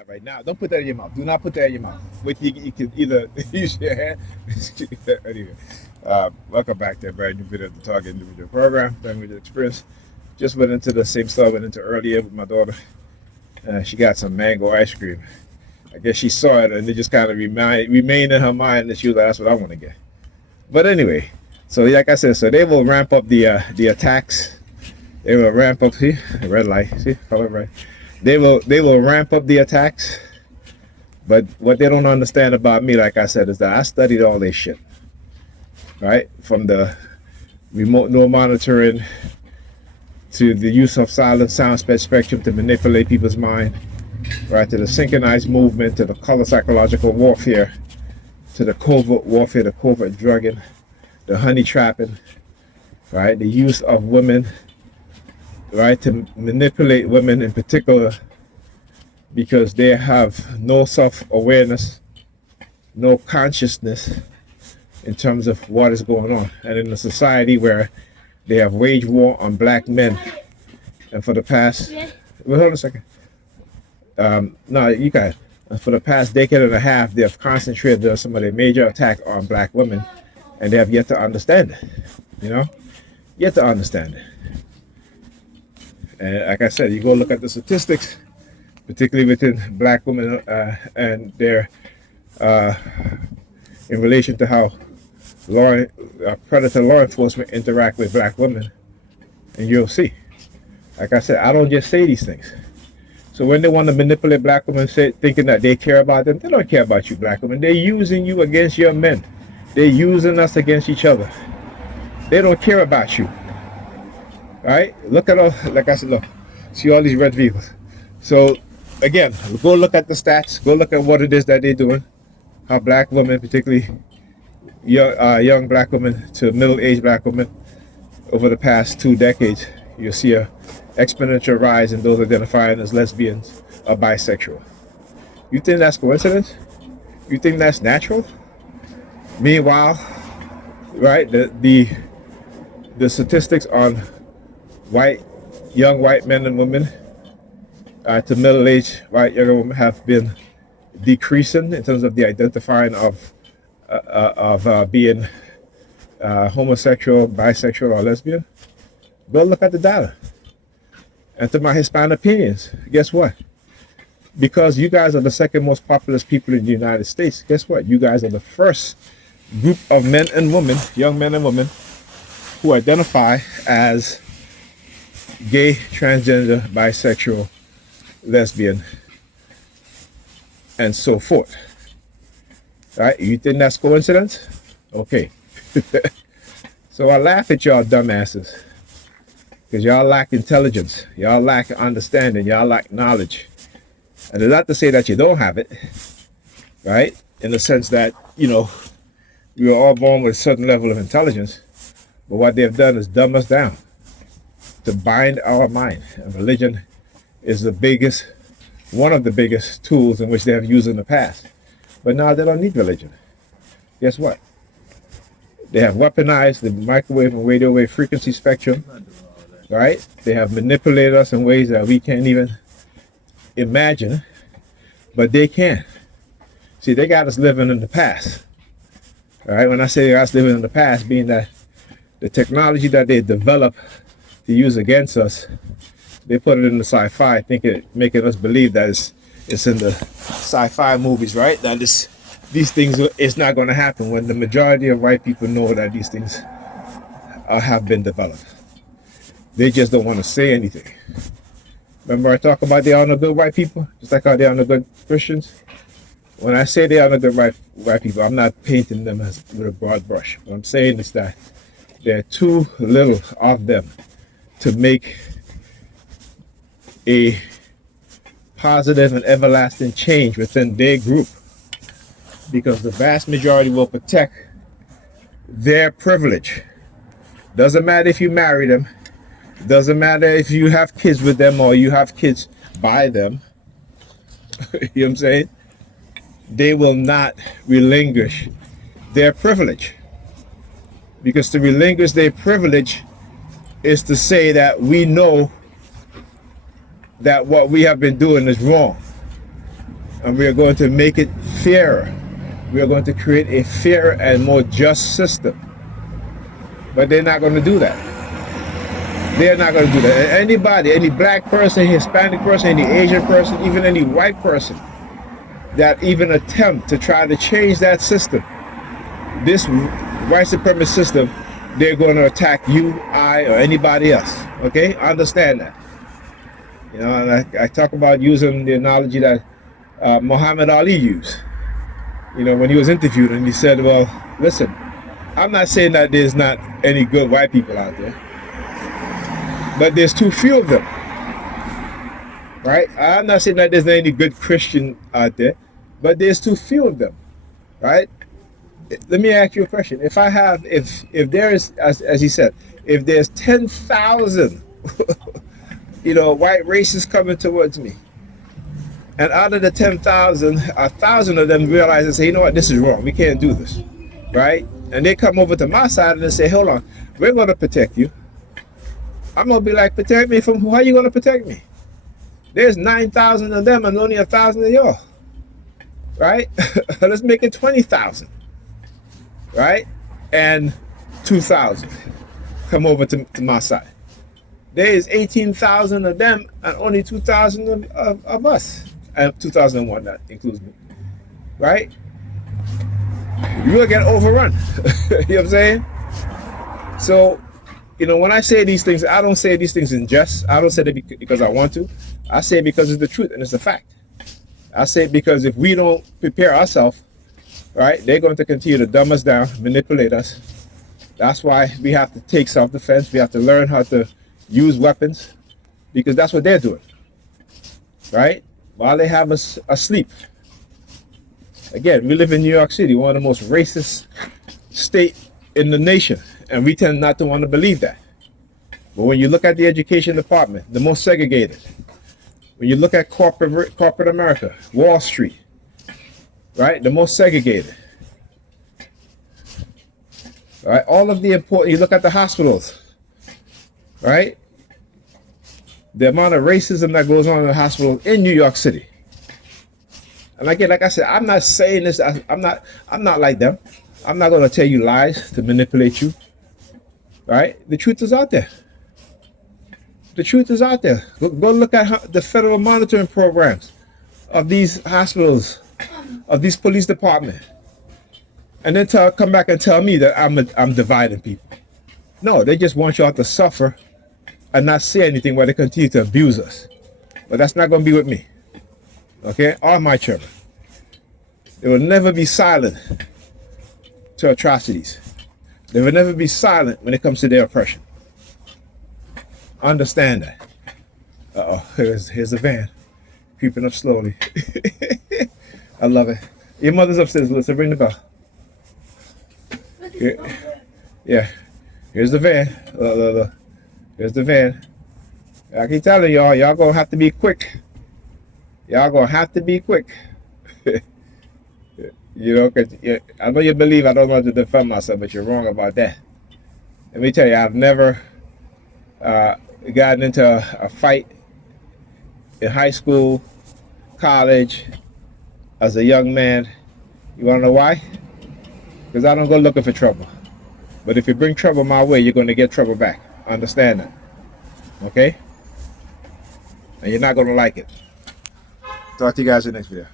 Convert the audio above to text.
Not right now. Don't put that in your mouth. Do not put that in your mouth. Wait till you can either use your hand. Anyway, welcome back to a brand new video of the Target Individual Program. Language Experience. Just went into the same store I went into earlier with my daughter. She got some mango ice cream. I guess she saw it and it just kind of remained in her mind that she was like, that's what I want to get. But anyway, so like I said, so they will ramp up the attacks. They will ramp up, see, red light, see, color red. They will ramp up the attacks. But what they don't understand about me, like I said, is that I studied all this shit. Right? From the remote neural monitoring to the use of silent sound spectrum to manipulate people's mind, right, to the synchronized movement, to the color psychological warfare, to the covert warfare, the covert drugging, the honey trapping, right, the use of women, right, to manipulate women in particular because they have no self-awareness, no consciousness in terms of what is going on. And in a society where they have waged war on black men, and for the past, well, hold on a second. No, you got it. For the past decade and a half, they have concentrated on some of the major attacks on black women, and they have yet to understand it. You know, yet to understand it. And like I said, you go look at the statistics, particularly within black women and their in relation to how predator law enforcement interact with black women, and you'll see. Like I said, I don't just say these things. So when they want to manipulate black women, thinking that they care about them, they don't care about you, black women. They're using you against your men. They're using us against each other. They don't care about you. Right? Look at all, like I said, look, see all these red vehicles. So again, go look at the stats. Go look at what it is that they're doing. How black women, particularly young black women to middle-aged black women, over the past 2 decades, you'll see a exponential rise in those identifying as lesbians or bisexual. You think that's coincidence? You think that's natural? Meanwhile, right, the statistics on young white men and women to middle-aged white younger women have been decreasing in terms of the identifying of being homosexual, bisexual, or lesbian. Go look at the data. And to my Hispanic opinions, guess what? Because you guys are the second most populous people in the United States, guess what? You guys are the first group of men and women, young men and women, who identify as gay, transgender, bisexual, lesbian, and so forth. Right? You think that's coincidence? Okay. So I laugh at y'all dumbasses. Because y'all lack intelligence. Y'all lack understanding. Y'all lack knowledge. And it's not to say that you don't have it. Right? In the sense that, you know, we were all born with a certain level of intelligence. But what they've done is dumb us down. To bind our mind. And religion is the biggest, one of the biggest tools in which they have used in the past. But now they don't need religion. Guess what? They have weaponized the microwave and radio wave frequency spectrum. Right? They have manipulated us in ways that we can't even imagine. But they can. See, they got us living in the past. All right? When I say they got us living in the past, being that the technology that they develop to use against us, they put it in the sci-fi, making us believe that it's in the sci-fi movies, right? That these things is not going to happen when the majority of white people know that these things have been developed. They just don't want to say anything. Remember I talk about they are no good white people, just like how they are no good Christians? When I say they are no good white people, I'm not painting them with a broad brush. What I'm saying is that there are too little of them to make a positive and everlasting change within their group, because the vast majority will protect their privilege. Doesn't matter if you marry them, doesn't matter if you have kids with them or you have kids by them. You know what I'm saying? They will not relinquish their privilege, because to relinquish their privilege is to say that we know that what we have been doing is wrong. and we are going to make it fairer. We are going to create a fairer and more just system. But they're not going to do that. They're not going to do that. Anybody, any black person, Hispanic person, any Asian person, even any white person that even attempt to try to change that system, this white supremacist system, they're going to attack you, I, or anybody else. Okay? Understand that. You know, and I talk about using the analogy that Muhammad Ali used. You know, when he was interviewed and he said, well, listen, I'm not saying that there's not any good white people out there, but there's too few of them, right? I'm not saying that there's not any good Christian out there, but there's too few of them, right? Let me ask you a question. If there is, as he said, if there's 10,000, you know, white racists coming towards me, and out of the 10,000, 1,000 of them realize and say, you know what, this is wrong. We can't do this, right? And they come over to my side and they say, hold on, we're going to protect you. I'm going to be like, protect me from who? How are you going to protect me? There's 9,000 of them and only 1,000 of y'all, right? Let's make it 20,000, right? And 2,000 come over to my side. There is 18,000 of them and only 2,000 of us. And 2001, that includes me, right? You will get overrun. You know what I'm saying? So, you know, when I say these things, I don't say these things in jest. I don't say it because I want to. I say it because it's the truth and it's a fact. I say it because if we don't prepare ourselves, right, they're going to continue to dumb us down, manipulate us. That's why we have to take self-defense. We have to learn how to use weapons, because that's what they're doing, right? While they have us asleep. Again, we live in New York City, one of the most racist states in the nation, and we tend not to want to believe that. But when you look at the education department, the most segregated, when you look at corporate America, Wall Street, right, the most segregated, right, all of the important, you look at the hospitals, right, the amount of racism that goes on in the hospitals in New York City. And again, like I said, I'm not saying this, I'm not like them. I'm not going to tell you lies to manipulate you, right? The truth is out there. The truth is out there. Go look at the federal monitoring programs of these hospitals, of these police departments, and then come back and tell me that I'm dividing people. No, they just want y'all to suffer and not say anything while they continue to abuse us. But that's not going to be with me, okay, or my children. They will never be silent to atrocities. They will never be silent when it comes to their oppression. Understand that. Uh-oh, here's the van, creeping up slowly. I love it. Your mother's upstairs, Melissa, ring the bell. Yeah, here's the van. Look. Here's the van. I keep telling y'all gonna have to be quick. Y'all gonna have to be quick. You know, cause I know you believe I don't want to defend myself, but you're wrong about that. Let me tell you, I've never gotten into a fight in high school, college, as a young man. You wanna know why? Because I don't go looking for trouble. But if you bring trouble my way, you're gonna get trouble back. Understand that, okay? And you're not gonna like it. Talk to you guys in the next video.